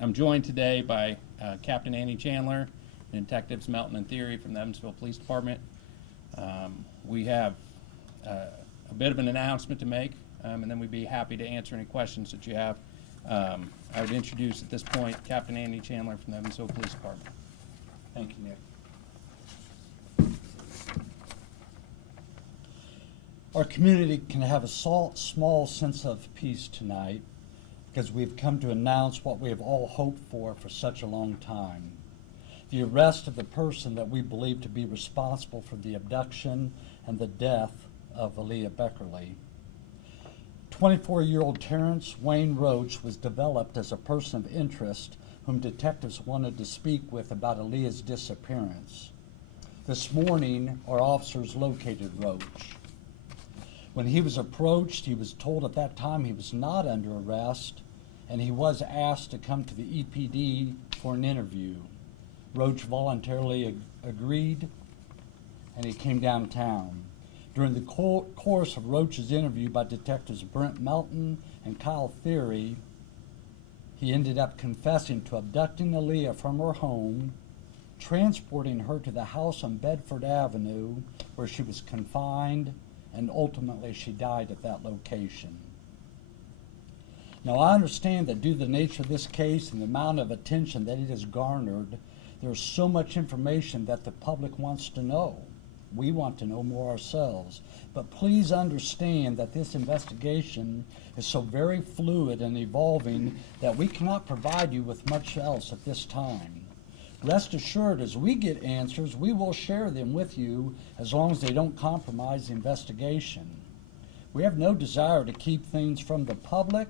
I'm joined today by Captain Andy Chandler and Detectives Melton and Theory from the Evansville Police Department. We have a bit of an announcement to make, and then we'd be happy to answer any questions that you have. I would introduce at this point Captain Andy Chandler from the Evansville Police Department. Thank you, Nick. Our community can have a small sense of peace tonight because we've come to announce what we have all hoped for such a long time. The arrest of the person that we believe to be responsible for the abduction and the death of Aleah Beckerle. 24-year-old Terrence Wayne Roach was developed as a person of interest whom detectives wanted to speak with about Aleah's disappearance. This morning, our officers located Roach. When he was approached, he was told at that time he was not under arrest, and he was asked to come to the EPD for an interview. Roach voluntarily agreed, and he came downtown. During the course of Roach's interview by Detectives Brent Melton and Kyle Theory, he ended up confessing to abducting Aleah from her home, transporting her to the house on Bedford Avenue, where she was confined, and ultimately she died at that location. Now, I understand that due to the nature of this case and the amount of attention that it has garnered, there's so much information that the public wants to know. We want to know more ourselves. But please understand that this investigation is so very fluid and evolving that we cannot provide you with much else at this time. Rest assured, as we get answers, we will share them with you as long as they don't compromise the investigation. We have no desire to keep things from the public,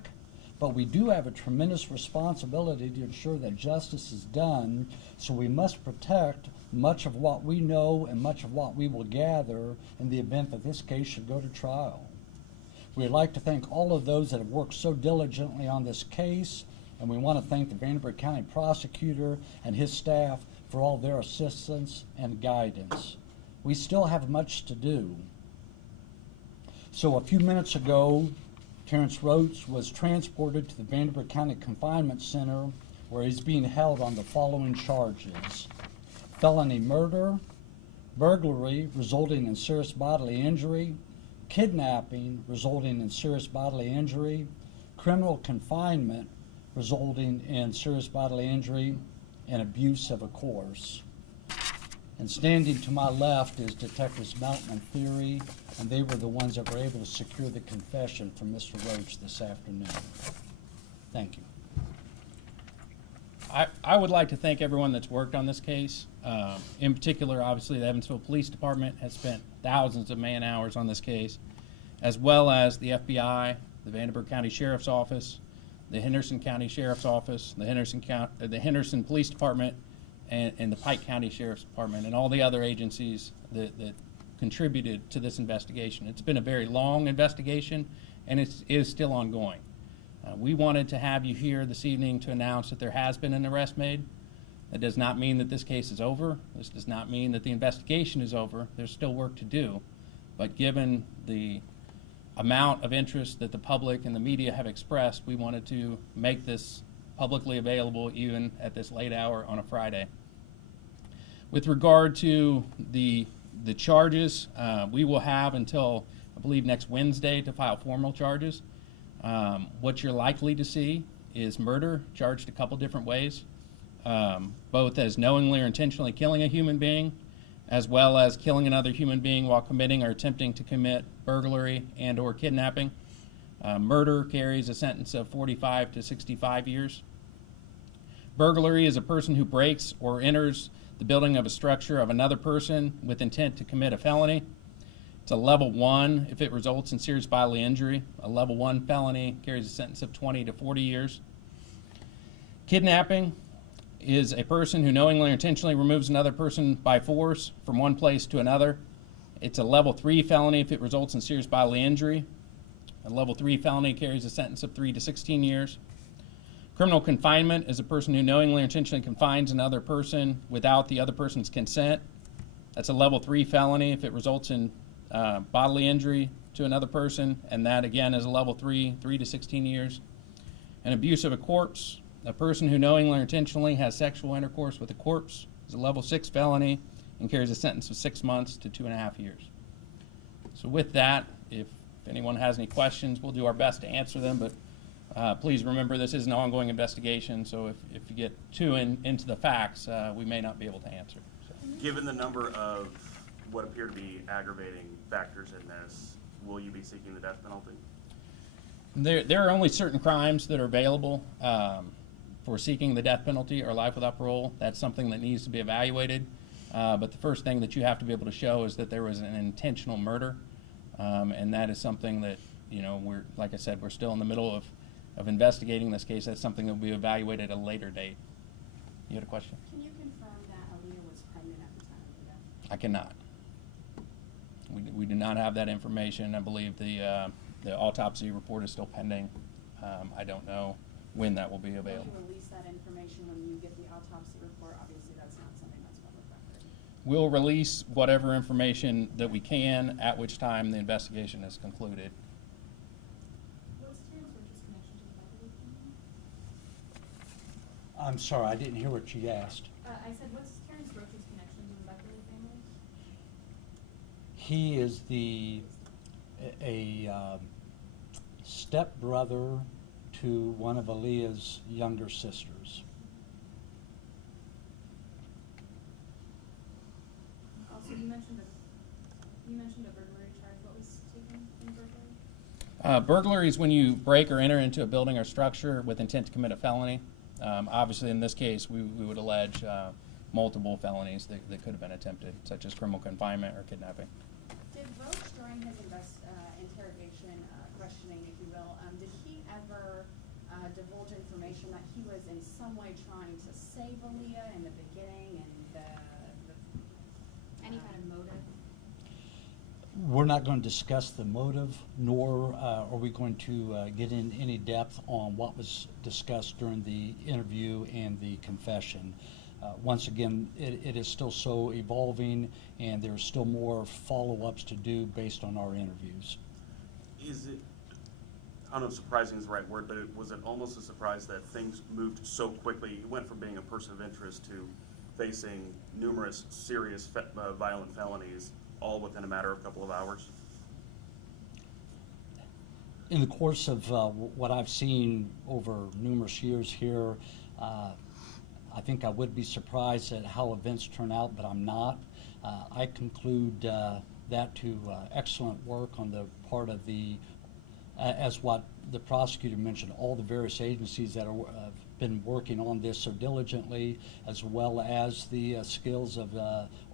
but we do have a tremendous responsibility to ensure that justice is done, so we must protect much of what we know and much of what we will gather in the event that this case should go to trial. We'd like to thank all of those that have worked so diligently on this case, and we want to thank the Vanderburgh County Prosecutor and his staff for all their assistance and guidance. We still have much to do. So a few minutes ago, Terrence Roach was transported to the Vanderburgh County Confinement Center, where he's being held on the following charges: felony murder, burglary resulting in serious bodily injury, kidnapping resulting in serious bodily injury, criminal confinement resulting in serious bodily injury, and abuse of a course. And standing to my left is Detectives Melton and Theory, and they were the ones that were able to secure the confession from Mr. Roach this afternoon. Thank you. I would like to thank everyone that's worked on this case. In particular, obviously, the Evansville Police Department has spent thousands of man-hours on this case, as well as the FBI, the Vanderburgh County Sheriff's Office, the Henderson County Sheriff's Office, the Henderson Police Department, and the Pike County Sheriff's Department, and all the other agencies that contributed to this investigation. It's been a very long investigation, and it is still ongoing. We wanted to have you here this evening to announce that there has been an arrest made. That does not mean that this case is over. This does not mean that the investigation is over. There's still work to do. But given the amount of interest that the public and the media have expressed, we wanted to make this publicly available even at this late hour on a Friday. With regard to the charges, we will have until, I believe, next Wednesday to file formal charges. What you're likely to see is murder charged a couple different ways, both as knowingly or intentionally killing a human being, as well as killing another human being while committing or attempting to commit burglary and or kidnapping. Murder carries a sentence of 45 to 65 years. Burglary is a person who breaks or enters the building of a structure of another person with intent to commit a felony. It's a level 1 if it results in serious bodily injury. A level 1 felony carries a sentence of 20 to 40 years. Kidnapping is a person who knowingly or intentionally removes another person by force from one place to another. It's a level 3 felony if it results in serious bodily injury. A level 3 felony carries a sentence of 3 to 16 years. Criminal confinement is a person who knowingly or intentionally confines another person without the other person's consent. That's a level 3 felony if it results in bodily injury to another person, and that again is a level 3, 3 to 16 years. And abuse of a corpse A person who knowingly or intentionally has sexual intercourse with a corpse is a level 6 felony and carries a sentence of 6 months to 2.5 years. So with that, if anyone has any questions, we'll do our best to answer them, but please remember this is an ongoing investigation, so if you get too into the facts, we may not be able to answer. So. Given the number of what appear to be aggravating factors in this, will you be seeking the death penalty? There are only certain crimes that are available for seeking the death penalty or life without parole. That's something that needs to be evaluated. But the first thing that you have to be able to show is that there was an intentional murder. And that is something that, you know, like I said, we're still in the middle of investigating this case. That's something that will be evaluated at a later date. You had a question? Can you confirm that Aleah was pregnant at the time of the death? I cannot. We do not have that information. I believe the autopsy report is still pending. I don't know when that will be available. Will you release that information when you get the autopsy report? Obviously, that's not something that's public record. We'll release whatever information that we can, at which time the investigation is concluded. What's Terrence Roach's connection to the Beckerle family? I'm sorry, I didn't hear what you asked. I said, what's Terrence Roach's connection to the Beckerle family? He is a stepbrother to one of Aleah's younger sisters. Also, you mentioned a burglary charge. What was taken in burglary? Burglary is when you break or enter into a building or structure with intent to commit a felony. Obviously, in this case, we would allege multiple felonies that could have been attempted, such as criminal confinement or kidnapping. Did Roach, during his interrogation, questioning, if you will, did he ever divulge information that he was in some way trying to save Aleah in the beginning and any kind of motive? We're not going to discuss the motive, nor are we going to get in any depth on what was discussed during the interview and the confession. Once again, it is still so evolving, and there's still more follow-ups to do based on our interviews. Is it, I don't know if surprising is the right word, but was it almost a surprise that things moved so quickly? You went from being a person of interest to facing numerous serious violent felonies all within a matter of a couple of hours? In the course of what I've seen over numerous years here, I think I would be surprised at how events turn out, but I'm not. I conclude that to excellent work on the part of as what the prosecutor mentioned, all the various agencies that have been working on this so diligently, as well as the skills of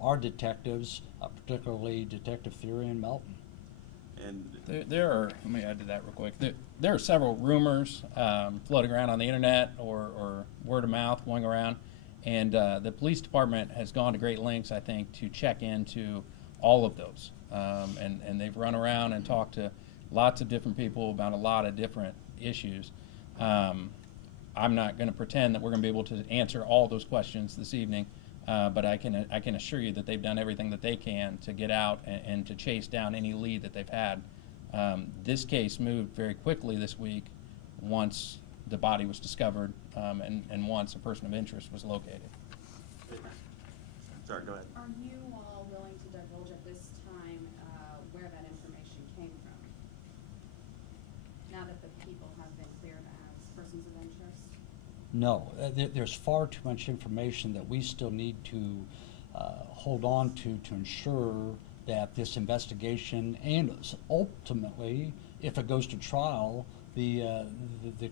our detectives, particularly Detective Theory and Melton. And There are, let me add to that real quick. There are several rumors floating around on the internet or word of mouth going around, and the police department has gone to great lengths, I think, to check into all of those. And they've run around and talked to lots of different people about a lot of different issues. I'm not going to pretend that we're going to be able to answer all those questions this evening, but I can assure you that they've done everything that they can to get out and to chase down any lead that they've had. This case moved very quickly this week once the body was discovered and once a person of interest was located. sorry, go ahead. Are you all willing to divulge at this time where that information came from? Now that the people have been cleared as persons of interest? No, there's far too much information that we still need to hold on to ensure that this investigation and ultimately, if it goes to trial, the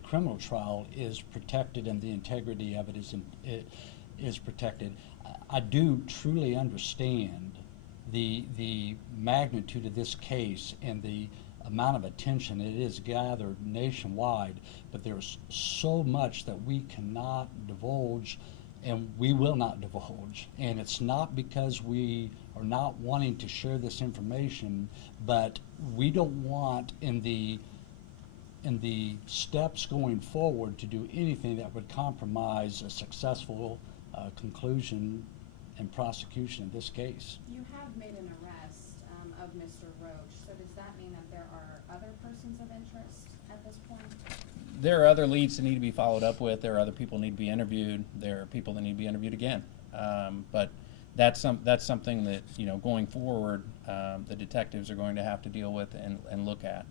criminal trial is protected and the integrity of it is protected. I do truly understand the magnitude of this case and the amount of attention it is gathered nationwide, but there's so much that we cannot divulge and we will not divulge. And it's not because we are not wanting to share this information, but we don't want in the steps going forward to do anything that would compromise a successful conclusion and prosecution in this case. You have made an arrest of Mr. Roach, so does that mean that there are other persons of interest at this point? there are other leads that need to be followed up with. There are other people that need to be interviewed. There are people that need to be interviewed again. But that's something that, you know, going forward, the detectives are going to have to deal with and look at.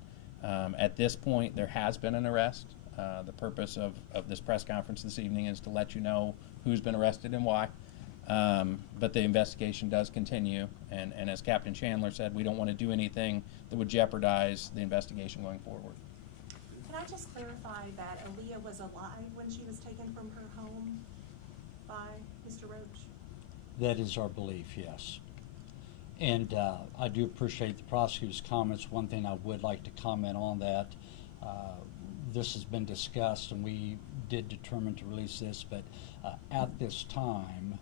At this point, there has been an arrest. The purpose of this press conference this evening is to let you know who's been arrested and why. But the investigation does continue, and as Captain Chandler said, we don't want to do anything that would jeopardize the investigation going forward. Can I just clarify that Aleah was alive when she was taken from her home by Mr. Roach? That is our belief, yes. And I do appreciate the prosecutor's comments. One thing I would like to comment on that, this has been discussed and we did determine to release this, but at this time,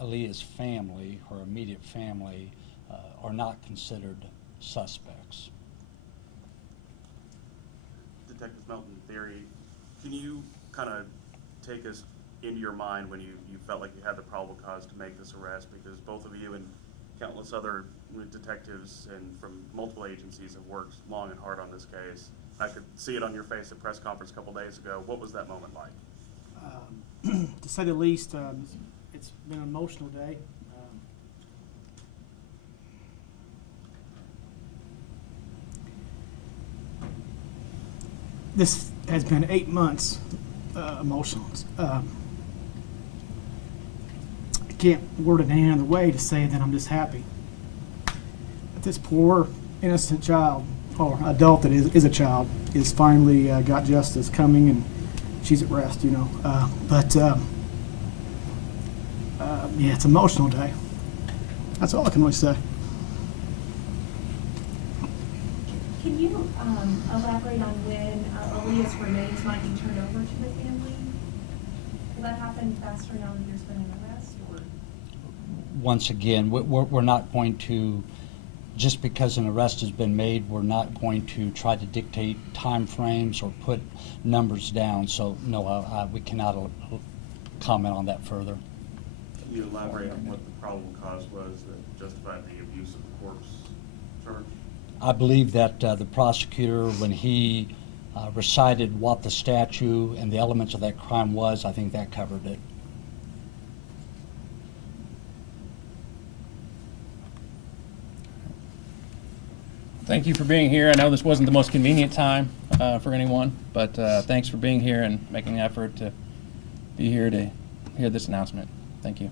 Aleah's family, her immediate family, are not considered suspects. Detective Melton, theory, can you kind of take us into your mind when you felt like you had the probable cause to make this arrest? Because both of you and countless other detectives and from multiple agencies have worked long and hard on this case. I could see it on your face at press conference a couple days ago. What was that moment like? To say the least, it's been an emotional day. This has been 8 months emotional. I can't word it any other way to say that I'm just happy that this poor innocent child, or adult that is a child, is finally got justice coming and she's at rest, you know. Yeah, it's an emotional day. That's all I can really say. Can you elaborate on when Aleah's remains might be turned over to the family? Will that happen faster now that there's been an arrest, or? Once again, we're not going to, just because an arrest has been made, we're not going to try to dictate time frames or put numbers down. So no, we cannot comment on that further. Can you elaborate on what the probable cause was that justified the abuse of the corpse charge? I believe that the prosecutor, when he recited what the statute and the elements of that crime was, I think that covered it. Thank you for being here. I know this wasn't the most convenient time for anyone, but thanks for being here and making an effort to be here to hear this announcement. Thank you.